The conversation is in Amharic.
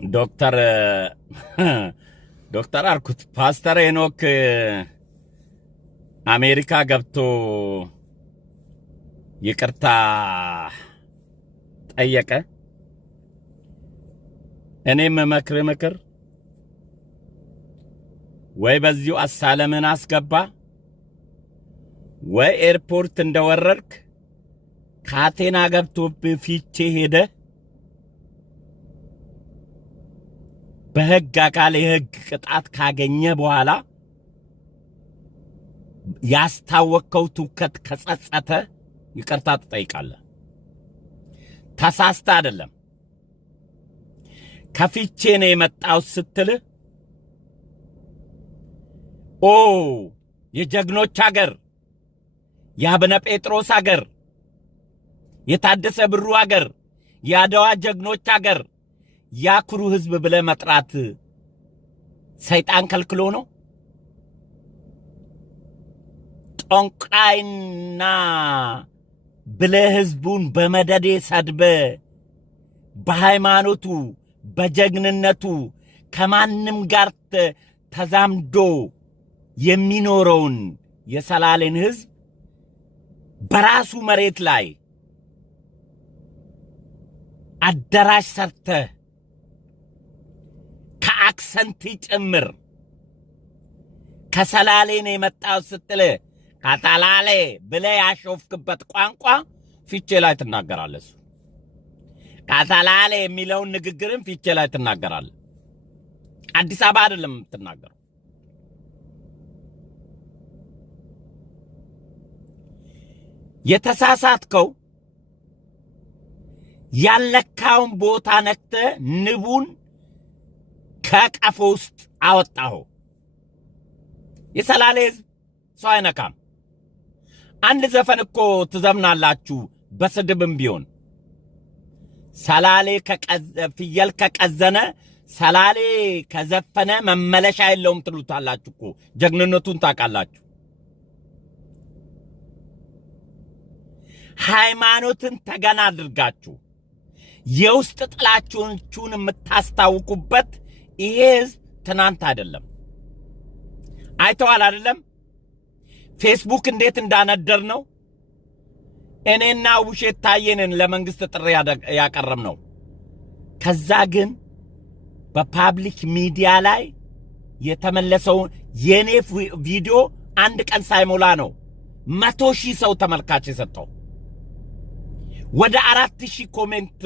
ዶክተር አልኩት ፓስተር ሄኖክ አሜሪካ ገብቶ ይቅርታ ጠየቀ። እኔም ምክር ወይ በዚሁ አሳለምን አስገባ ወይ ኤርፖርት እንደወረድክ ካቴና ገብቶ ፊቼ ሄደ በህግ አካል የህግ ቅጣት ካገኘ በኋላ ያስታወቀው ትውከት ከጸጸተ ይቅርታ ትጠይቃለህ። ተሳስተ አይደለም ከፊቼ ነው የመጣው ስትል ኦ የጀግኖች ሀገር የአቡነ ጴጥሮስ ሀገር የታደሰ ብሩ ሀገር የአድዋ ጀግኖች ሀገር ያኩሩ ህዝብ ብለ መጥራት ሰይጣን ከልክሎ ነው? ጦንቃይና ብለ ህዝቡን በመደዴ ሰድበ በሃይማኖቱ በጀግንነቱ ከማንም ጋር ተዛምዶ የሚኖረውን የሰላሌን ህዝብ በራሱ መሬት ላይ አዳራሽ ሰርተ ከአክሰንት ጭምር ከሰላሌን የመጣው ስትል ካታላሌ ብለ ያሾፍክበት ቋንቋ ፊቼ ላይ ትናገራለህ። ካታላሌ የሚለውን ንግግርን ፊቼ ላይ ትናገራለህ። አዲስ አበባ አይደለም የምትናገረው። የተሳሳትከው ያለካውን ቦታ ነክተ ንቡን ከቀፎ ውስጥ አወጣው። የሰላሌ ህዝብ ሰው አይነካም። አንድ ዘፈን እኮ ትዘምናላችሁ በስድብም ቢሆን ሰላሌ ፍየል ከቀዘነ ሰላሌ ከዘፈነ መመለሻ የለውም ትሉታላችሁ እኮ። ጀግንነቱን ታውቃላችሁ። ሃይማኖትን ተገና አድርጋችሁ የውስጥ ጥላችሁን የምታስታውቁበት ይሄ ህዝብ ትናንት አይደለም። አይተዋል አይደለም? ፌስቡክ እንዴት እንዳነደር ነው። እኔና ውሸት ታየንን ለመንግስት ጥሪ ያቀረብ ነው። ከዛ ግን በፓብሊክ ሚዲያ ላይ የተመለሰው የኔ ቪዲዮ አንድ ቀን ሳይሞላ ነው 100,000 ሰው ተመልካች የሰጠው። ወደ 4,000 ኮሜንት